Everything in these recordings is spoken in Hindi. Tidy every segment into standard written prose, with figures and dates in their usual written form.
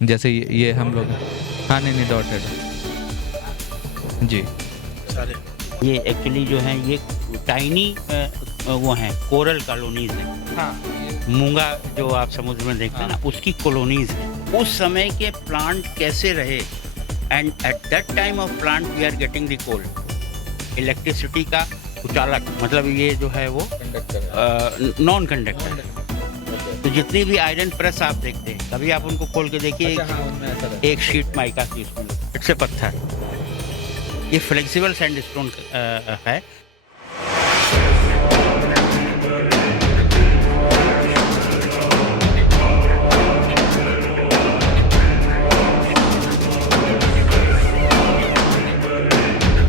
जैसे ये हम लोग, हाँ नहीं डॉटेड, जी सारे ये एक्चुअली जो है ये टाइनी वो हैं, कोरल कॉलोनीज हैं। हाँ मूंगा जो आप समुद्र में देखते हैं ना, उसकी कॉलोनीज हैं। उस समय के प्लांट कैसे रहे, and at that time of plant we are getting the coal, electricity का उचालक, मतलब ये जो है वो कंडक्टर नॉन कंडक्टर। तो जितनी भी आयरन प्रेस आप देखते हैं, कभी आप उनको खोल के देखिए, अच्छा हाँ उनमें ऐसा रहता एक शीट माइका की इसमें फिर से पत्थर, ये फ्लेक्सिबल सैंडस्टोन है।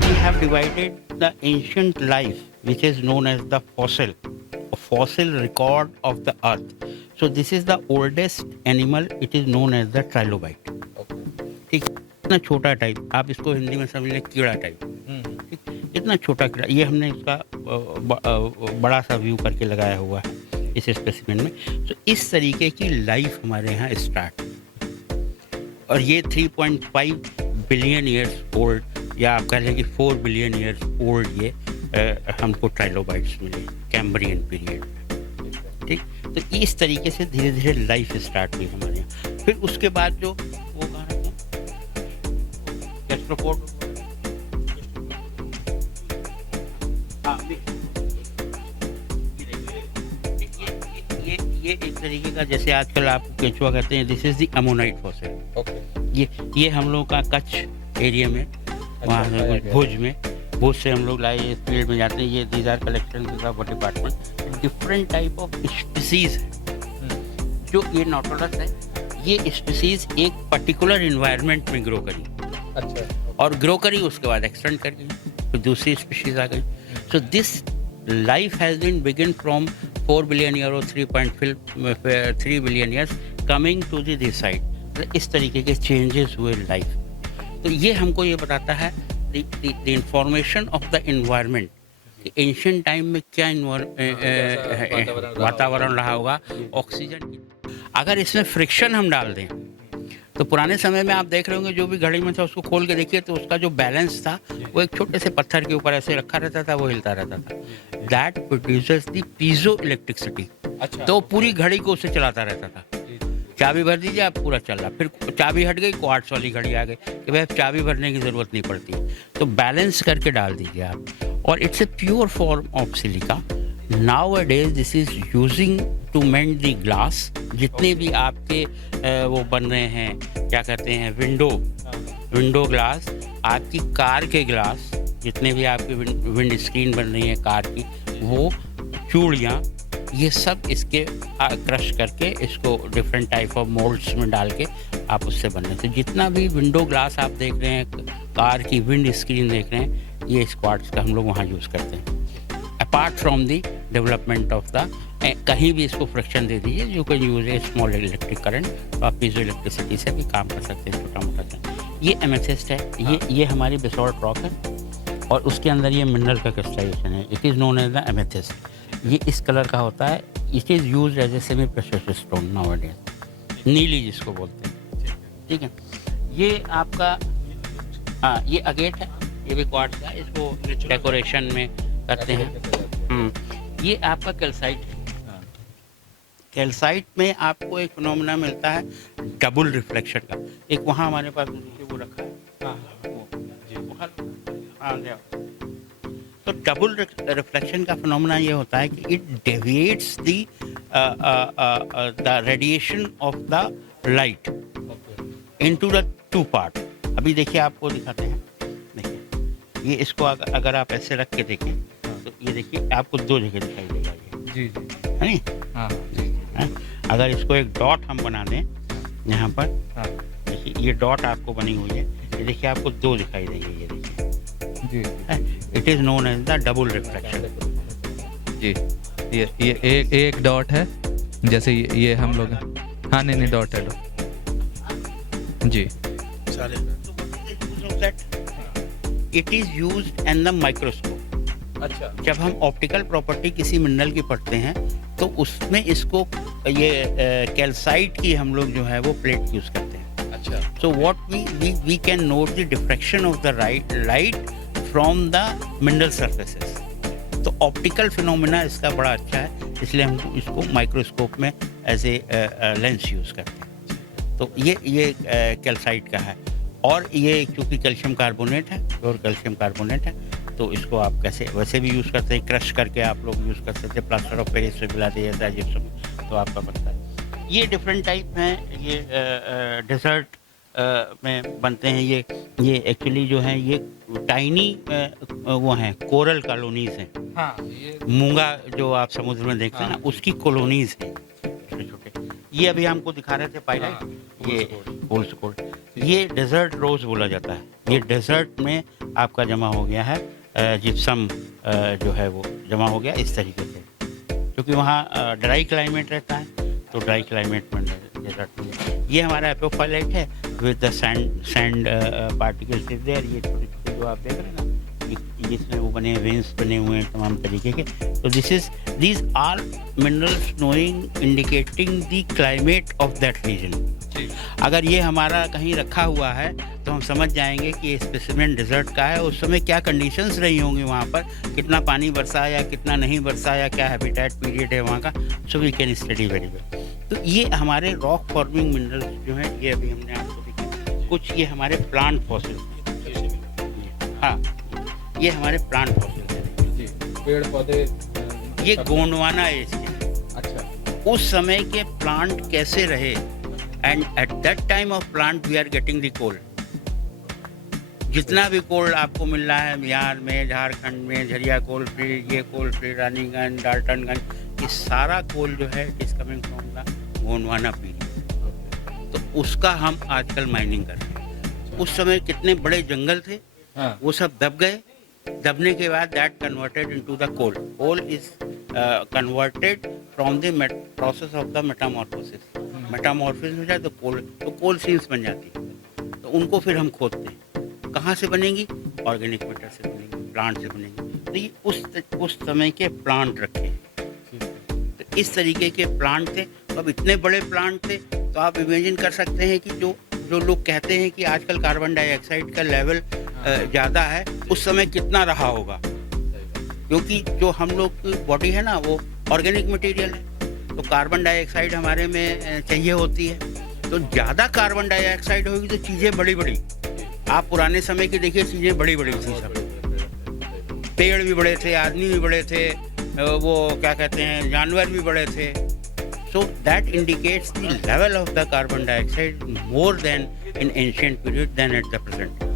We have divided the ancient life, which is known as the fossil, a fossil record of the earth. So this is the oldest animal. It is known as the trilobite. ठीक, इतना छोटा टाइप, आप इसको हिंदी में समझ लें कीड़ा टाइप। ठीक, इतना छोटा कीड़ा, ये हमने इसका बड़ा सा व्यू करके लगाया हुआ है इस स्पेसिमेन में। तो इस तरीके की लाइफ हमारे यहाँ स्टार्ट, और ये 3.5 बिलियन ईयर्स ओल्ड, या आप कह लें कि 4 बिलियन ईयर्स ओल्ड ये हमको ट्राइलोबाइट्स मिले कैम्ब्रियन पीरियड में। ठीक, तो इस तरीके से धीरे धीरे लाइफ स्टार्ट हुई हमारे यहाँ। फिर उसके बाद जो वो कहाँ रहते हैं, गैस्ट्रोपोड, हाँ, ये एक तरीके का, जैसे आजकल आप केचुआ कहते हैं, this is the ammonite fossil. ये हम लोग का कच्छ एरिया में, वहाँ से भुज से हम लोग लाए, ये फील्ड में जाते हैं, ये these are collection of department, different type of species है। जो ये नॉटोलस है, ये स्पीसीज एक पर्टिकुलर इन्वायरमेंट में ग्रो करी, अच्छा, और ग्रो करी उसके बाद एक्सटेंड कर गई, तो दूसरी स्पीशीज आ गई। So this life has been begin from 4 billion year और 3.3 billion years coming to this side. तो इस तरीके के चेंजेस हुए लाइफ। तो ये हमको ये बताता है the information of the environment, ancient time में क्या वातावरण रहा होगा, ऑक्सीजन। अगर इसमें फ्रिक्शन हम डाल दें, तो पुराने समय में आप देख रहे होंगे, जो भी घड़ी में था उसको खोल के देखिए, तो उसका जो बैलेंस था वो एक छोटे से पत्थर के ऊपर ऐसे रखा रहता था, वो हिलता रहता था। That produces the piezo electricity. अच्छा, तो पूरी घड़ी को उससे चलाता रहता था। चाबी भर दीजिए, आप पूरा चल रहा, फिर चाबी हट गई, क्वार्ट्ज वाली घड़ी आ गई कि भाई चाबी भरने की ज़रूरत नहीं पड़ती, तो बैलेंस करके डाल दीजिए आप। और it's a pure form of silica. Nowadays this is using to meant the glass. जितने भी आपके वो बन रहे हैं, क्या कहते हैं, विंडो ग्लास, आपकी कार के ग्लास, जितने भी आपकी विंड स्क्रीन बन रही है कार की, वो चूड़ियाँ, ये सब इसके क्रश करके इसको डिफरेंट टाइप ऑफ मोल्ड्स में डाल के आप उससे बन रहे हैं। तो जितना भी विंडो ग्लास आप देख रहे हैं, कार की विंड स्क्रीन देख रहे हैं, ये क्वार्ट्ज का हम लोग वहाँ यूज़ करते हैं। Apart from the development of the, कहीं भी इसको फ्रिक्शन दे दीजिए, you can use A small electric current, तो आप पीजो इलेक्ट्रिसिटी से भी काम कर सकते हैं, छोटा मोटा सा। ये एमेथिस्ट है, ये हमारी बेसॉल्ट रॉक है, और उसके अंदर ये मिनरल का क्रिस्टलाइजेशन है। It is known as the amethyst. ये इस कलर का होता है। It is use as a semi precious stone nowadays, नीली जिसको बोलते हैं। ठीक है, ये आपका, हाँ, ये अगेट है, ये भी क्वार्ट्ज का, इसको डेकोरेशन में करते हैं। ये आपका कैल्साइट है। कैल्साइट में आपको एक फिनोमेना मिलता है डबल रिफ्लेक्शन का। एक वहाँ हमारे पास वो रखा है, तो डबल रिफ्लेक्शन का फिनोमेना ये होता है कि it deviates the radiation of the light into the two part. अभी देखिए, आपको दिखाते हैं, देखिए ये, इसको अगर आप ऐसे रख के देखें, तो ये देखिए आपको दो जगह दिखाई देगा, ये जी है नहीं। हाँ, अगर इसको एक डॉट हम बना दें यहाँ पर, हाँ, देखिए ये डॉट आपको बनी हुई है, ये देखिए आपको दो दिखाई देंगे, ये देखिए, जी it is known as the double reflection. जी। ये एक डॉट है, जैसे ये हम लोग, हाँ नहीं डॉटेड, जी। सारे it is used in the microscope. अच्छा, जब हम ऑप्टिकल प्रॉपर्टी किसी मिनरल की पढ़ते हैं, तो उसमें इसको ये कैल्साइट की हम लोग जो है वो प्लेट यूज़ करते हैं। अच्छा So what we can note the diffraction of the light from the mineral surfaces. तो ऑप्टिकल फिनोमेना इसका बड़ा अच्छा है, इसलिए हम इसको माइक्रोस्कोप में एज ए लेंस यूज़ करते हैं। तो ये कैल्साइट का है, और ये चूँकि कैल्शियम कार्बोनेट है, प्योर कैल्शियम कार्बोनेट है, तो इसको आप कैसे वैसे भी यूज़ करते हैं, क्रश करके आप लोग यूज़ कर सकते हैं, प्लास्टर ऑफ पेरिस से मिला दिया जाता है जिप्सम, तो आपका बनता है। ये डिफरेंट टाइप हैं, ये डेजर्ट में बनते हैं। ये एक्चुअली जो है ये टाइनी वो हैं, कोरल कॉलोनीज हैं। हाँ, ये मूंगा जो आप समुद्र में देखते हैं ना, उसकी कॉलोनीज हैं छोटे छोटे। ये अभी हमको दिखा रहे थे पायलट, ये होल्स कोल्ड, ये डेजर्ट रोज बोला जाता है। ये डेजर्ट में आपका जमा हो गया है, जिप्सम जो है वो जमा हो गया इस तरीके से, क्योंकि वहाँ ड्राई क्लाइमेट रहता है, तो ड्राई क्लाइमेट में डेजर्ट में ये हमारा एपोफाइलाइट है with the sand particles there. ये छोटे छोटे जो आप देख रहे हैं ना, इसमें वो बने वेन्स बने हुए हैं तमाम तरीके के। तो these are minerals knowing indicating the climate of that region. अगर ये हमारा कहीं रखा हुआ है तो हम समझ जाएंगे कि ये स्पेसिमेन डेजर्ट का है, उस समय क्या कंडीशंस रही होंगी वहाँ पर, कितना पानी बरसा या कितना नहीं बरसा, या क्या हैबिटेट पीरियड है वहाँ का, so we can study very well. तो ये हमारे रॉक फॉर्मिंग मिनरल्स जो हैं, ये अभी हमने आपको दिखाया कुछ, ये हमारे प्लांट फॉसिल्स, हाँ ये हमारे प्लांट फॉसिल्स हैं, पेड़ पौधे, ये गोंडवाना एज के। अच्छा, उस समय के प्लांट कैसे रहे, and at that time of plant we are getting the coal. जितना भी कोल आपको मिल रहा है बिहार में, झारखंड में, झरिया कोल फील्ड, ये कोल फील्ड, रानीगंज, डाल्टनगंज, ये सारा कोल जो है is coming from the Gondwana period. तो उसका हम आजकल माइनिंग कर रहे हैं। उस समय कितने बड़े जंगल थे, हाँ, वो सब दब गए। दबने के बाद that converted into the coal. Coal is converted from the process of the metamorphosis. Metamorphosis हो जाए तो कोल सील्स बन जाती है। तो उनको फिर हम खोदते हैं। कहाँ से बनेंगी? ऑर्गेनिक मैटर से बनेंगी, प्लांट से बनेंगी। तो ये उस समय के प्लांट रखे हैं। तो इस तरीके के प्लांट थे। तो अब इतने बड़े प्लांट थे, तो आप इमेजिन कर सकते हैं कि जो लोग कहते हैं कि आजकल कार्बन डाइऑक्साइड का लेवल ज़्यादा है, उस समय कितना रहा होगा। क्योंकि जो हम लोग की बॉडी है ना, वो ऑर्गेनिक मटेरियल है, तो कार्बन डाइऑक्साइड हमारे में चाहिए होती है। तो ज़्यादा कार्बन डाइऑक्साइड होगी तो चीज़ें बड़ी बड़ी, आप पुराने समय की देखिए, चीज़ें बड़ी बड़ी थी सब। पेड़ भी बड़े थे, आदमी भी बड़े थे, वो क्या कहते हैं, जानवर भी बड़े थे। So that indicates the level of the carbon dioxide more than in ancient period than at the present.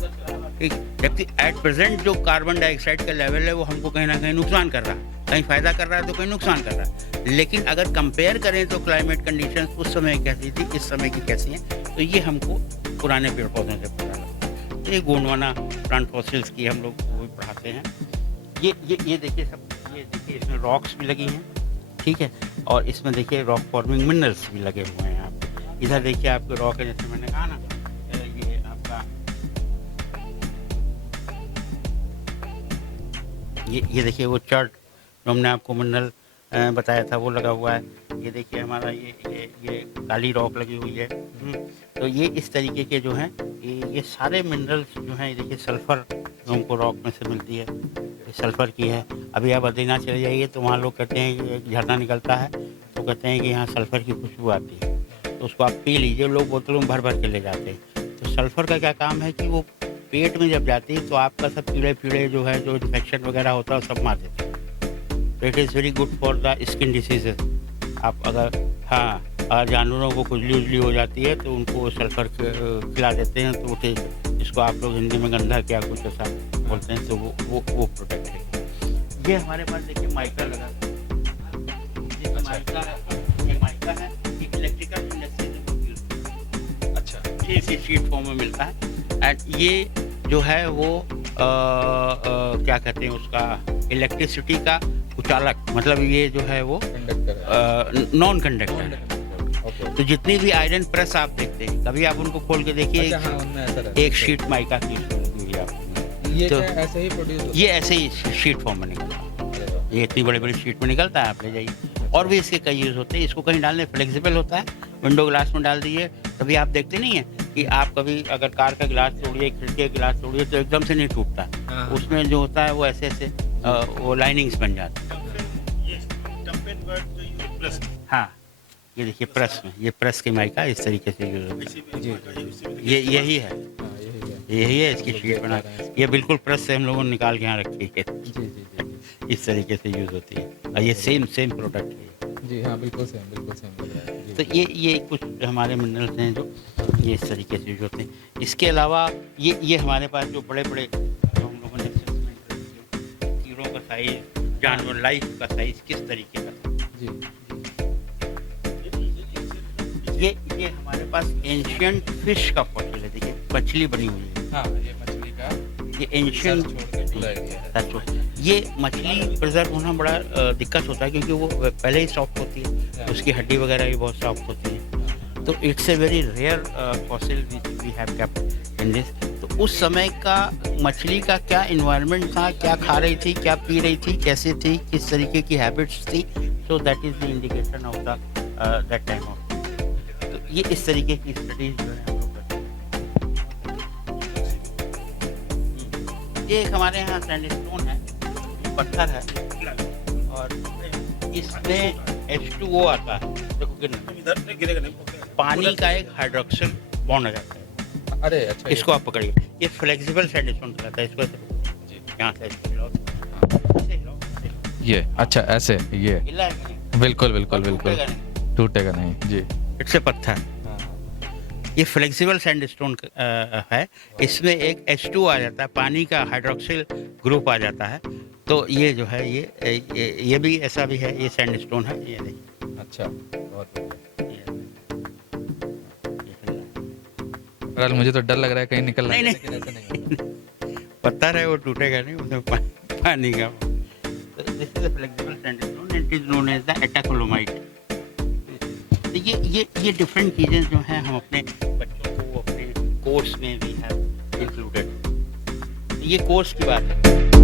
ठीक, जबकि एट प्रेजेंट जो कार्बन डाइऑक्साइड का लेवल है वो हमको कहीं ना कहीं नुकसान कर रहा है, कहीं फ़ायदा कर रहा है तो कहीं नुकसान कर रहा है। लेकिन अगर कंपेयर करें तो क्लाइमेट कंडीशंस उस समय कैसी थी, इस समय की कैसी हैं, तो ये हमको पुराने पेड़ पौधों से पता लगता है। तो ये गोंडवाना प्लांट फॉसिल्स की हम लोग वो भी पढ़ाते हैं। ये देखिए सब, ये देखिए इसमें रॉक्स भी लगी हैं, ठीक है, और इसमें देखिए रॉक फॉर्मिंग मिनरल्स भी लगे हुए हैं। आप इधर देखिए, आपके रॉक है, जैसे मैंने कहा ना, ये आपका ये देखिए वो चार्ट जो हमने आपको मिनरल बताया था वो लगा हुआ है। ये देखिए हमारा ये काली रॉक लगी हुई है। तो ये इस तरीके के जो हैं, ये सारे मिनरल्स जो हैं, ये देखिए सल्फ़र जो हमको रॉक में से मिलती है, ये सल्फ़र की है। अभी आप बद्रीनाथ चले जाइए तो वहाँ लोग कहते हैं कि एक झरना निकलता है, तो कहते हैं कि यहाँ सल्फ़र की खुशबू आती है, तो उसको आप पी लीजिए। लोग बोतलों में भर भर के ले जाते हैं। तो सल्फ़र का क्या काम है कि वो पेट में जब जाती है तो आपका सब कीड़े जो है, जो इन्फेक्शन वगैरह होता है, वो सब मार देते हैं। तो it is very good for the skin diseases. आप अगर अगर जानवरों को खुजली उजली हो जाती है तो उनको सल्फ़र खिला देते हैं, तो ठीक, जिसको आप लोग हिंदी में गंधा क्या कुछ ऐसा बोलते हैं, तो वो प्रोटेक्ट है। ये हमारे पास देखिए माइका लगा, ये माइका है, इलेक्ट्रिकल इंडस्ट्री में यूज़, अच्छा, इसी शीट फॉर्म में मिलता है। एंड ये जो है वो क्या कहते हैं उसका, इलेक्ट्रिसिटी का उचालक, मतलब ये जो है वो नॉन कंडक्टर। तो जितनी भी आयरन प्रेस आप देखते हैं, कभी आप उनको खोल के देखिए, अच्छा, हाँ, एक शीट माइका की लगी हुई है आपको। ये तो ऐसे ही प्रोड्यूस होता है? ये ऐसे ही शीट फॉर्म में निकलता है। ये इतनी बड़ी बड़ी शीट में निकलता है, आप ले जाइए। और भी इसके कई यूज़ होते हैं। इसको कहीं डालने फ्लेक्सिबल होता है, विंडो ग्लास में डाल दीजिए। कभी आप देखते नहीं है कि आप कभी अगर कार का गिलास तोड़िए, खिड़की का गिलास तोड़िए तो एकदम से नहीं टूटता। हाँ। उसमें जो होता है वो ऐसे ऐसे वो लाइनिंग्स बन जाती है। ये टम्पेन वर्ड जो ये प्लस हाँ, ये देखिए प्रेस में, ये प्रेस की माइका इस तरीके से यूज होता ऐसे भी है। ये यही है, हाँ, यही है। यही है इसकी शीट बना। ये बिल्कुल प्रेस से हम लोगों ने निकाल के यहाँ रखी है। जी जी जी इस तरीके से यूज होती है और ये सेम प्रोडक्ट है। जी हाँ, बिल्कुल सेम लग रहा है। तो ये कुछ हमारे मिनरल्स हैं जो ये इस तरीके से यूज होते हैं। इसके अलावा ये हमारे पास जो बड़े बड़े हम लोगों ने कीड़ों का साइज, जानवर लाइफ का साइज किस तरीके का था, जी ये हमारे पास एंशियंट फिश का फॉसिल है। देखिए मछली बनी हुई है, हाँ, ये मछली का ये एंशियंट छोड़ के पूरा एरिया है। ये मछली प्रिजर्व होना बड़ा दिक्कत होता है क्योंकि वो पहले ही सॉफ्ट होती है, उसकी हड्डी वगैरह भी बहुत सॉफ्ट होती है। तो it's a very rare fossil which we have kept in this. तो उस समय का मछली का क्या इन्वायरमेंट था, क्या खा रही थी, क्या पी रही थी, कैसे थी, किस तरीके की हैबिट्स थी, so that is the indication of the that time of. तो ये इस तरीके की स्टडीज जो है हम लोग करते हैं। ये एक हमारे यहाँ सैंडस्टोन है, पत्थर है और इसमें H2O आता है। देखो कितना इधर नहीं गिरेगा नहीं। पानी का एक हाइड्रोक्सिल बॉन्ड आ जाता है। अरे अच्छा, इसको आप पकड़िए, ये फ्लेक्सिबल सैंडस्टोन कहलाता है। इसको यहाँ से ऐसे हिलाओ, ऐसे हिलाओ, ऐसे हिलाओ। ये अच्छा ऐसे ये हिला है कि नहीं? बिल्कुल बिल्कुल बिल्कुल टूटेगा नहीं। टूटेगा नहीं। जी इससे पत्थर ये फ्लेक्सिबल सैंडस्टोन है। इसमें एक H2 आ जाता है, पानी का हाइड्रोक्सिल ग्रुप आ जाता है। तो ये जो है ये भी ऐसा भी है, ये सैंडस्टोन है। ये देखिए, अच्छा, बहुत बढ़िया। ये हिल रहा है। फिलहाल मुझे तो डर लग रहा है कहीं निकल नहीं, नहीं। लेकिन ऐसा नहीं। पत्थर है, वो टूटेगा नहीं, उसमें पानी का। This is a flexible sandstone, it is known as the itacolumite. तो ये डिफरेंट चीज़ें जो हैं हम अपने बच्चों को अपने कोर्स में भी हैव इंक्लूडेड। ये कोर्स की बात है।